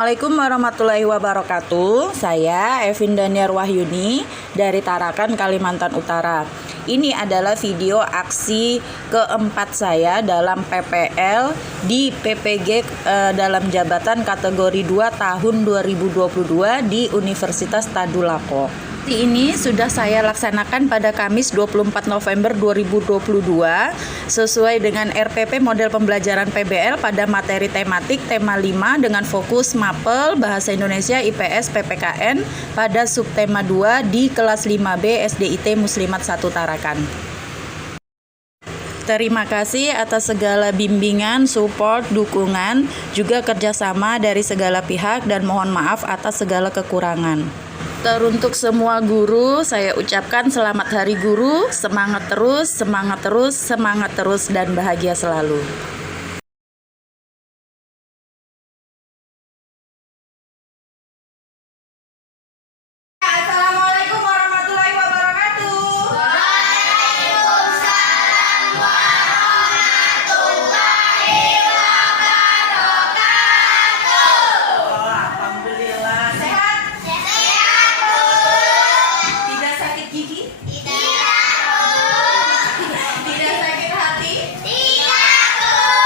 Assalamualaikum warahmatullahi wabarakatuh. Saya Evin Daniar Wahyuni dari Tarakan, Kalimantan Utara. Ini adalah video aksi keempat saya dalam PPL di PPG dalam jabatan kategori 2 tahun 2022 di Universitas Tadulako. Ini sudah saya laksanakan pada Kamis 24 November 2022 sesuai dengan RPP model pembelajaran PBL pada materi tematik tema 5 dengan fokus Mapel, Bahasa Indonesia, IPS, PPKN pada subtema 2 di kelas 5B SDIT Muslimat 1 Tarakan. Terima kasih atas segala bimbingan, support, dukungan, juga kerjasama dari segala pihak dan mohon maaf atas segala kekurangan. Teruntuk semua guru, saya ucapkan selamat Hari Guru, semangat terus, semangat terus, semangat terus, dan bahagia selalu. Assalamualaikum warahmatullahi wabarakatuh. Waalaikumsalam warahmatullahi wabarakatuh. Alhamdulillah. Sehat? Sehat, Bu. Tidak sakit gigi? Tidak, Bu. Tidak sakit hati? Tidak, Bu.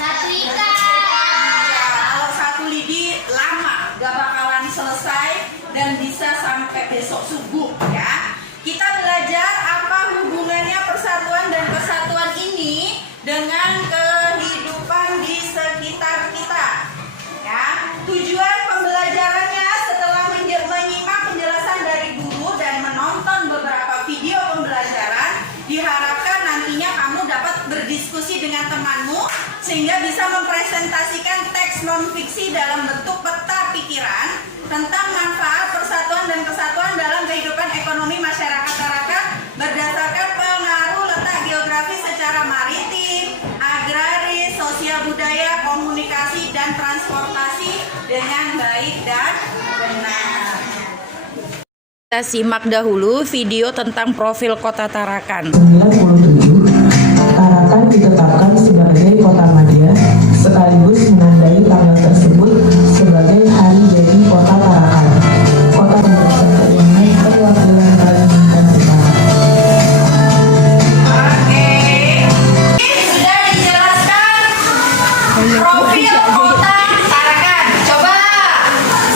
Satu ikan. Kalau satu lidi lama, gak bakalan selesai dan bisa sampai besok subuh ya. Kita belajar apa hubungannya persatuan dan kesatuan ini dengan kehidupan di sekitar kita. Ya, tujuan pembelajarannya setelah menyimak penjelasan dari guru dan menonton beberapa video pembelajaran, diharapkan nantinya kamu dapat berdiskusi dengan temanmu sehingga bisa mempresentasikan teks non-fiksi dalam bentuk peta pikiran tentang manfaat persatuan dan kesatuan dalam kehidupan ekonomi masyarakat Tarakan berdasarkan pengaruh letak geografis secara maritim, agraris, sosial budaya, komunikasi, dan transportasi dengan baik dan benar. Kita simak dahulu video tentang profil kota Tarakan. 97, Tarakan ditetapkan sebagai kota madya sekaligus menandai tanggal tersebut sebagai hari jadi kota Tarakan. Kota berdasarkan keuangan perwakilan Kalimantan Utara. Oke, sudah dijelaskan profil kota Tarakan. Coba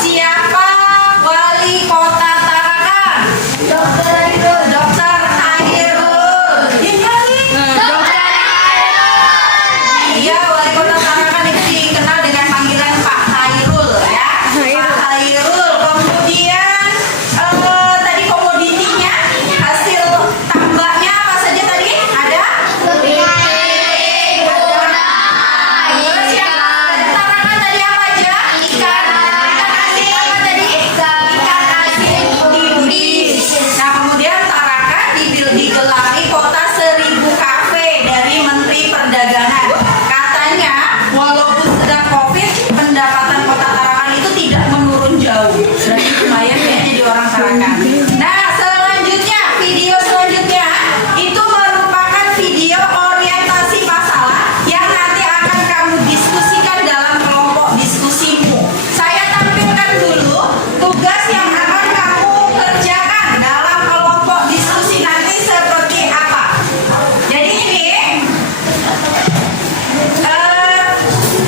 siapa wali kota Tarakan? Dr. Khairul. Iya, wali kota Tarakan itu dikenal dengan panggilan Pak Khairul ya. Pak Khairul. Kemudian tadi komoditinya, hasil tambaknya apa saja tadi? Ada? Terus yang Tarakan tadi apa aja? Ikan asin apa tadi? Ikan asin tipis. Nah, kemudian Tarakan digelari kota 1000 kafe dari Menteri Perdagangan. Katanya walaupun sedang COVID, pendapatan kota Tarakan itu tidak menurun jauh. Berarti lumayan ya jadi orang Tarakan. Nah, selanjutnya, video selanjutnya itu merupakan video orientasi masalah yang nanti akan kamu diskusikan dalam kelompok diskusimu. Saya tampilkan dulu tugas yang akan kamu kerjakan dalam kelompok diskusi nanti seperti apa. Jadi ini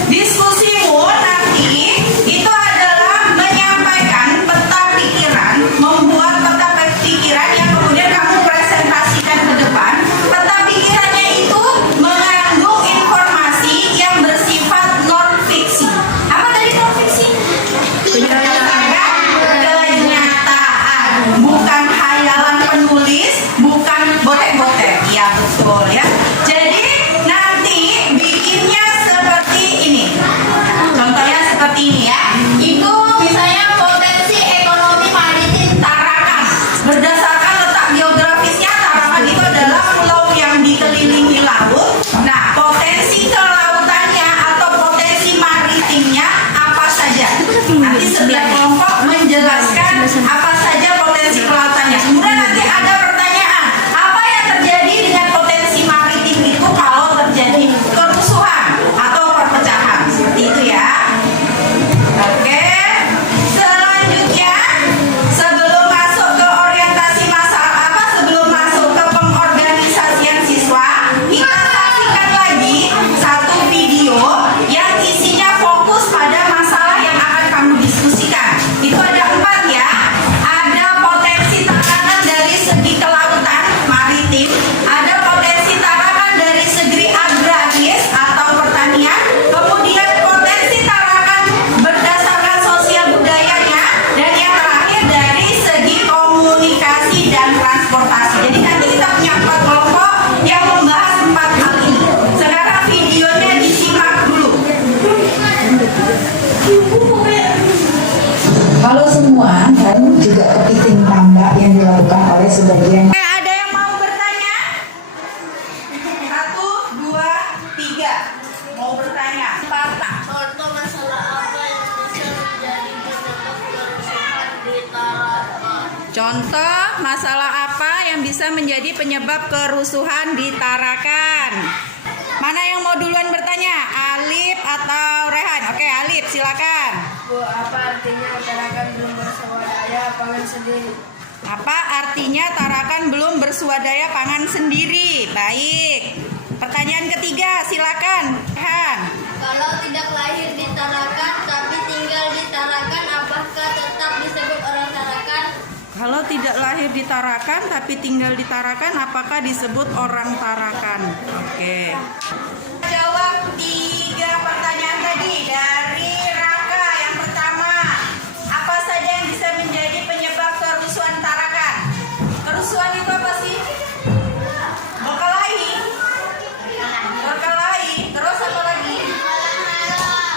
diskusimu nanti itu adalah menyampaikan peta pikiran, membuat peta pikiran yang kemudian kamu presentasikan ke depan. Peta pikirannya itu mengandung informasi yang bersifat non-fiksi. Apa tadi non-fiksi? Kenyataan, bukan hayalan penulis, bukan botek-botek. Ya betul ya. Jadi nanti bikinnya seperti ini. Contohnya seperti ini ya. Itu misalnya potensi ekonomi maritim Tarakan. Berdasarkan letak geografisnya, Tarakan itu adalah pulau yang dikelilingi laut. Nah, potensi kelautannya atau potensi maritimnya apa saja? Nanti setiap kelompok menjelaskan apa saja potensi kelautannya. Kemudian nanti ada pertanyaan, apa yang terjadi dengan potensi maritim itu kalau terjadi kerusuhan atau perpecahan? Seperti itu ya. Oke. Selanjutnya, sebelum masuk ke orientasi masalah sebelum masuk ke pengorganisasian siswa, kita saksikan lagi satu video yang isinya fokus pada masalah yang akan kamu diskusikan. Itu ada 4 ya. Ada potensi Tarakan dari segi kelautan maritim, ada potensi Tarakan dari segi agraris atau pertanian, kemudian potensi Tarakan berdasarkan sosial budayanya, dan yang terakhir dari segi komunikasi dan transportasi. Jadi nanti kita punya 4 kelompok yang membahas 4 hal ini. Sekarang videonya disimak dulu. Halo semua, dan juga kepiting tambak yang dilakukan oleh sebagian Oke, ada yang mau bertanya? 1, 2, 3. Mau bertanya? Contoh masalah apa yang bisa menjadi penyebab kerusuhan di Tarakan? Contoh masalah apa yang bisa menjadi penyebab kerusuhan di Tarakan? Mana yang mau duluan bertanya? Alif atau Rehan? Oke, Alif silakan. Bu, apa artinya Tarakan belum bersawadaya pangan sendiri? Apa artinya Tarakan belum bersuadaya pangan sendiri? Baik. Pertanyaan ketiga, silakan. Rehan. Kalau tidak lahir di Tarakan tapi tinggal di Tarakan, apakah tetap disebut orang Tarakan? Kalau tidak lahir di Tarakan tapi tinggal di Tarakan, apakah disebut orang Tarakan? Oke. Jawab 3 pertanyaan tadi dari Raka. Yang pertama, apa saja yang bisa menjadi penyebab kerusuhan Tarakan? Kerusuhan itu apa sih? Berkelahi. Berkelahi. Terus apa lagi?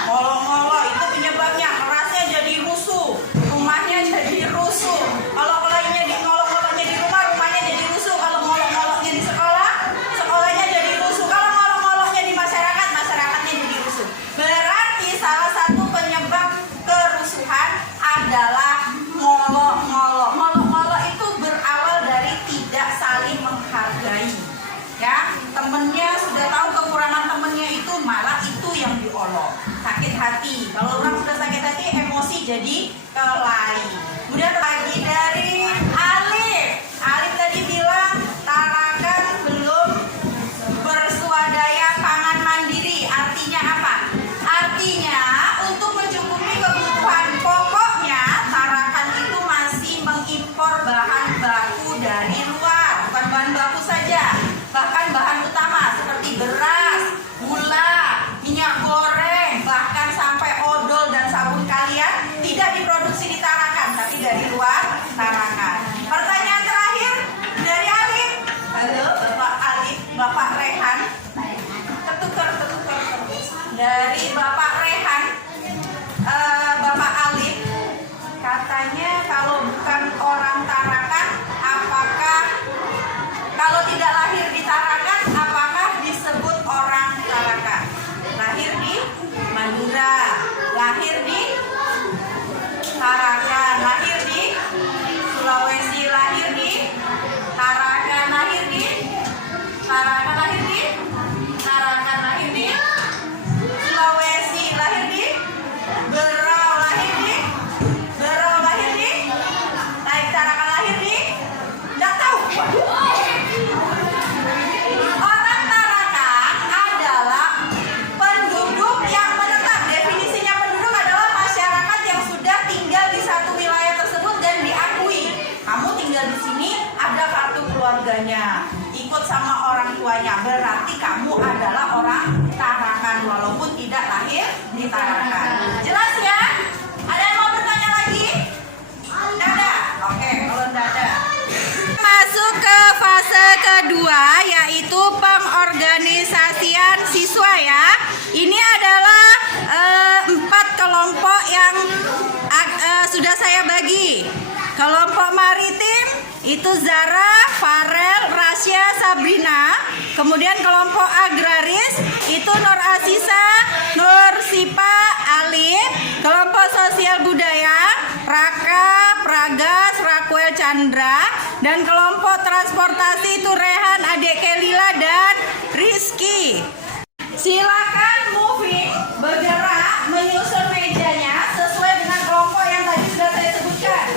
Ngolok-ngolok itu penyebabnya. Kerasnya jadi rusuh, rumahnya jadi rusuh. Kalau kelahinya di ngolok-ngoloknya di rumah, rumahnya jadi rusuh. Kalau ngolok-ngoloknya di sekolah, sekolahnya jadi rusuh. Kalau ngolok-ngoloknya di masyarakat, masyarakatnya jadi rusuh. Berarti salah satu penyebab kerusuhan adalah ngolok-ngolok. Ngolok-ngolok itu berawal dari tidak saling menghargai. Ya, temennya sudah tahu kekurangan temennya itu, malah itu yang diolok. Sakit hati. Kalau orang sudah sakit hati, emosi jadi kelahi. Kemudian lagi dari Alif. Alif tadi bilang Tarakan belum bersuadaya pangan mandiri. Artinya apa? Artinya untuk mencukupi kebutuhan pokoknya, Tarakan itu masih mengimpor bahan baku dari luar. Bukan bahan baku saja, bahkan bahan utama seperti beras, gula, minyak goreng, bahkan sampai odol dan sabun kalian tidak diproduksi di Tarakan, tapi dari luar Tarakan. Pertanyaan terakhir dari Alif. Halo, Bapak Alif, Bapak Rehan. Ketukar. Dari Bapak Rehan, Bapak Alif, katanya kalau bukan orang Tarakan, apakah kalau tidak lahir di Tarakan, apakah disebut orang Tarakan? Lahir di Madura, lahir di Tarakan, lahir di Sulawesi, lahir di Tarakan, lahir di Tarakan, lahir di Tarakan, lahir di Sulawesi, lahir di Berau, lahir di Berau, lahir di Tarakan, lahir di nggak tahu. Orang Tarakan adalah penduduk yang menetap. Definisinya penduduk adalah masyarakat yang sudah tinggal di satu wilayah tersebut dan diakui. Kamu tinggal di sini, ada kartu keluarganya, ikut sama orang tuanya. Berarti kamu adalah orang Tarakan walaupun tidak lahir di Tarakan. Jelas ya? Ada yang mau bertanya lagi? Nggak ada? Oke, kalau nggak ada. Masuk ke fase kedua, yaitu pengorganisasian siswa ya. Ini adalah 4 kelompok yang sudah saya bagi. Kelompok maritim itu Zara, Farel, Rasya, Sabrina. Kemudian kelompok agraris itu Nur Asisa, Nur Sipa, Alif. Kelompok sosial budaya Raka, Pragas, Raquel Chandra. Dan kelompok transportasi itu Rehan, Adek Kelila, dan Rizky. Silakan moving, bergerak, menyusun mejanya sesuai dengan kelompok yang tadi sudah saya sebutkan.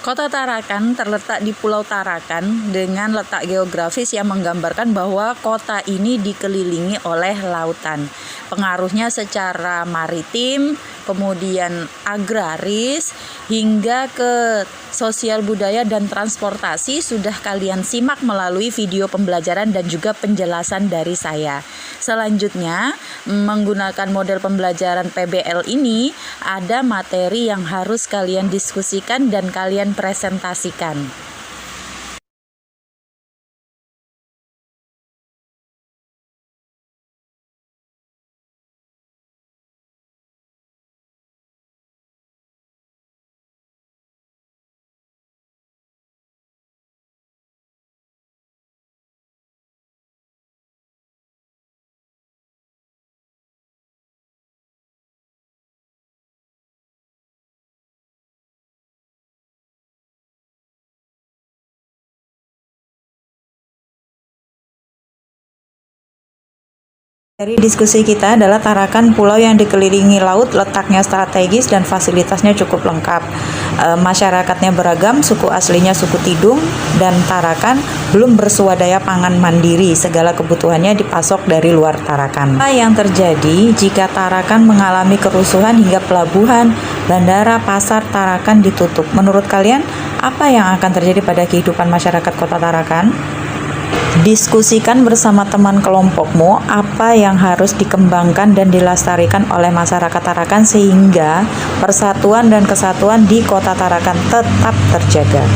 Kota Tarakan terletak di Pulau Tarakan dengan letak geografis yang menggambarkan bahwa kota ini dikelilingi oleh lautan. Pengaruhnya secara maritim, kemudian agraris, hingga ke sosial budaya dan transportasi sudah kalian simak melalui video pembelajaran dan juga penjelasan dari saya. Selanjutnya, menggunakan model pembelajaran PBL ini, ada materi yang harus kalian diskusikan dan kalian presentasikan. Dari diskusi kita adalah Tarakan pulau yang dikelilingi laut, letaknya strategis dan fasilitasnya cukup lengkap. Masyarakatnya beragam, suku aslinya suku Tidung, dan Tarakan belum bersuadaya pangan mandiri, segala kebutuhannya dipasok dari luar Tarakan. Apa yang terjadi jika Tarakan mengalami kerusuhan hingga pelabuhan, bandara, pasar Tarakan ditutup? Menurut kalian, apa yang akan terjadi pada kehidupan masyarakat kota Tarakan? Diskusikan bersama teman kelompokmu apa yang harus dikembangkan dan dilestarikan oleh masyarakat Tarakan sehingga persatuan dan kesatuan di kota Tarakan tetap terjaga.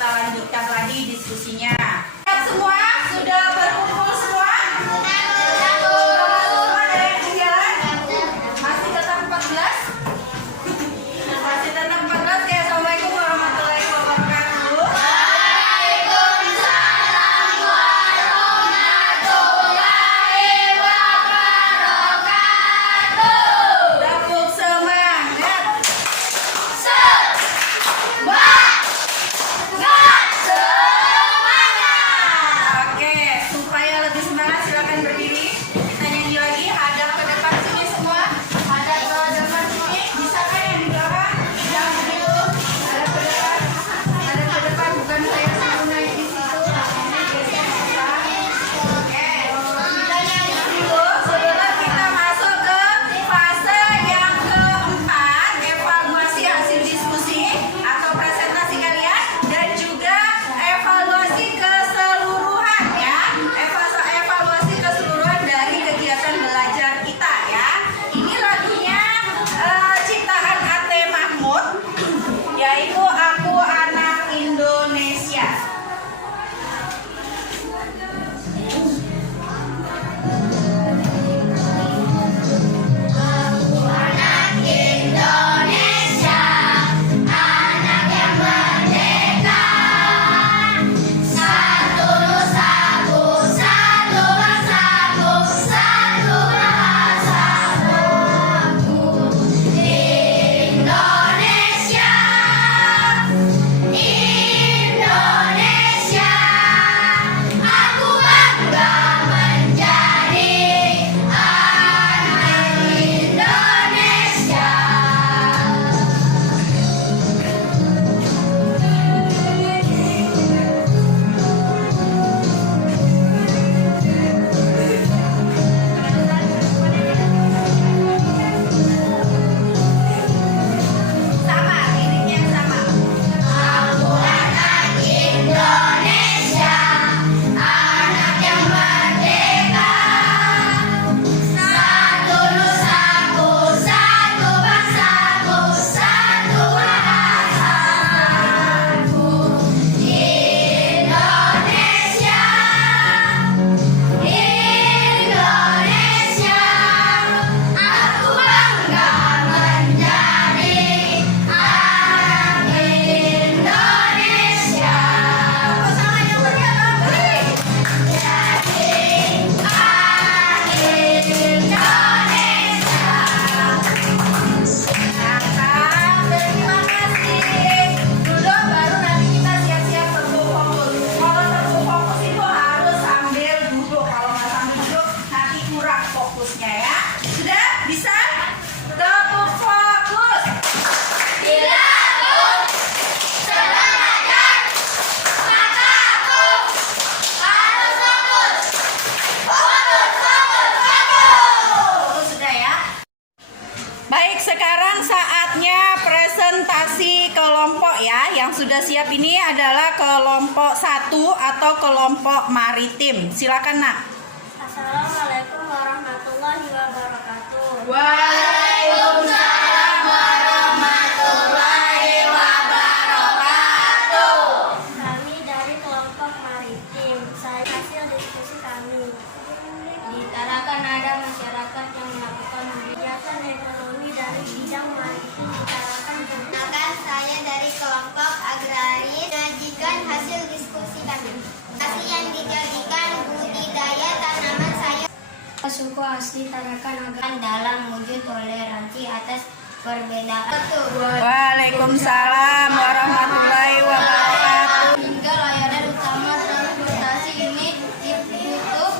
Lanjutkan lagi diskusinya. Semua sudah berkumpul semua? Semua ada yang ketinggalan? Masih tetap 14? Masih tetap 14 ya. Assalamualaikum warahmatullahi wabarakatuh. Waalaikumsalam warahmatullahi wabarakatuh. Tepuk semangat. Baik, sekarang saatnya presentasi kelompok ya. Yang sudah siap ini adalah kelompok 1 atau kelompok maritim. Silakan, Nak. Assalamualaikum warahmatullahi wabarakatuh. Waalaikumsalam warahmatullahi wabarakatuh. Kami dari kelompok maritim. Saya hasil diskusi kami. Di Tarakan ada masyarakat yang melakukan kegiatan ekonomi dari bidang maritim di Tarakan. Perkenalkan, saya dari kelompok agraris menyajikan hasil diskusi kami. Hasil yang dijadikan budidaya tanaman sayur Suku asli Tarakan agar dalam wujud toleransi atas perbedaan. Waalaikumsalam warahmatullahi wabarakatuh. hingga layanan utama transportasi ini ditutup.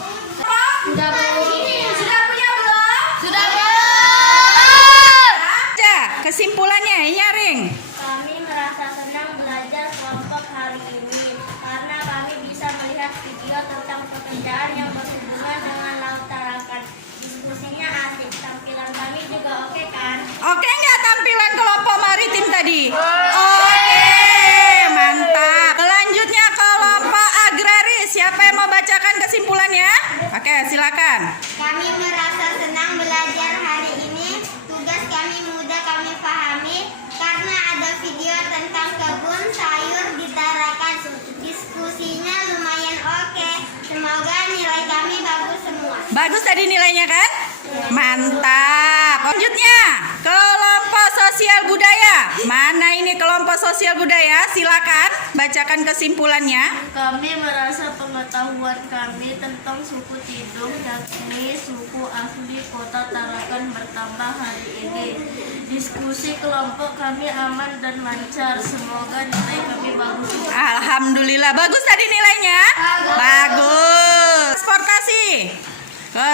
Sudah punya belum? Sudah Baca kesimpulannya, nyaring. Kami merasa senang belajar kelompok hari ini karena kami bisa melihat video tentang pekerjaan yang berhubungan dengan Laut Tarakan. Diskusinya asik, tampilan kami juga oke kan? Oke nggak tampilan kelompok maritim tadi? Oke, mantap. Selanjutnya kelompok agraris. Siapa yang mau bacakan kesimpulannya? Oke, silakan. Kami merasa senang belajar hari ini. Tugas kami mudah kami pahami karena ada video tentang kebun sayur di Tarakan. Diskusinya lumayan oke. Semoga nilai kami bagus semua. Bagus tadi nilainya kan? Mantap. Selanjutnya kelompok sosial budaya. Mana ini kelompok sosial budaya? Silakan bacakan kesimpulannya. Kami merasa pengetahuan kami tentang suku Tidung, yakni suku asli kota Tarakan bertambah hari ini. Diskusi kelompok kami aman dan lancar. Semoga nilai kami bagus. Alhamdulillah. Bagus tadi nilainya? Bagus. Transportasi.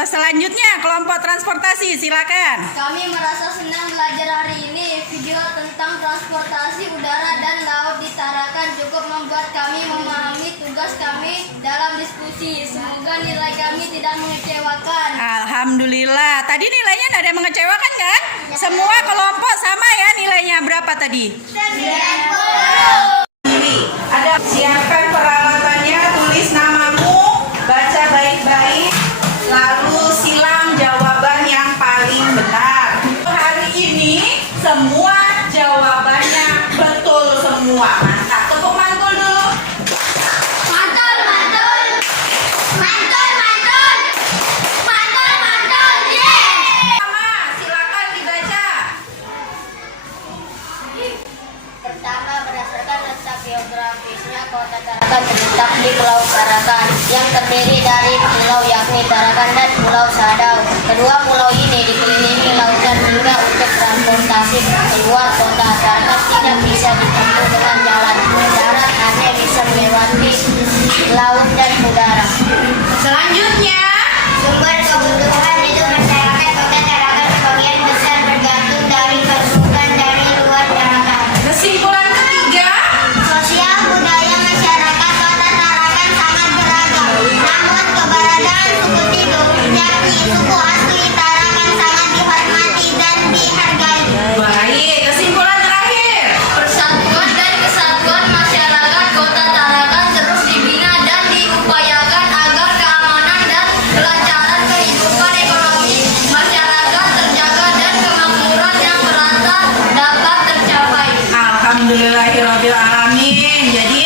Selanjutnya kelompok transportasi. Silakan. Kami merasa senang belajar hari ini. Video tentang transportasi udara dan laut di Tarakan cukup membuat kami memahami tugas kami dalam diskusi. Semoga nilai kami tidak mengecewakan. Alhamdulillah. Tadi nilainya tidak ada yang mengecewakan kan? Semua kelompok sama ya nilainya. Berapa tadi? Ada siapkan peralatannya, tulis namamu, baca baik-baik, lalu silang jawaban yang paling benar. Hari ini semua jawabannya betul semua. Mantap, tepuk mantul dulu. Mantul, mantul, mantul, mantul, mantul, mantul, yeay! Sama, silakan dibaca. Pertama, berdasarkan letak geografisnya, kota Tarakan terletak di Pulau Tarakan yang terdiri dari pulau yakni Tarakan dan Pulau Sadau. Kedua pulau ini dikelilingi lautan hingga untuk transportasi keluar kota Tarakan tidak bisa ditempuh dengan jalan darat, hanya bisa melewati laut dan udara. Selanjutnya, Sumber kebutuhan hidup masyarakat kota Tarakan sebagian besar bergantung dari pasukan dari luar Tarakan. kesimpulan ketiga. Sosial budaya masyarakat kota Tarakan sangat beragam. Namun keberadaan suku Tidung, yakni suku asli Tarakan sangat dihormati dan dihargai. Baik, kesimpulan terakhir. Persatuan dan kesatuan masyarakat kota Tarakan terus dibina dan diupayakan agar keamanan dan kelancaran kehidupan ekonomi masyarakat terjaga dan kemakmuran yang merata dapat tercapai. Alhamdulillahirobbilalamin. Jadi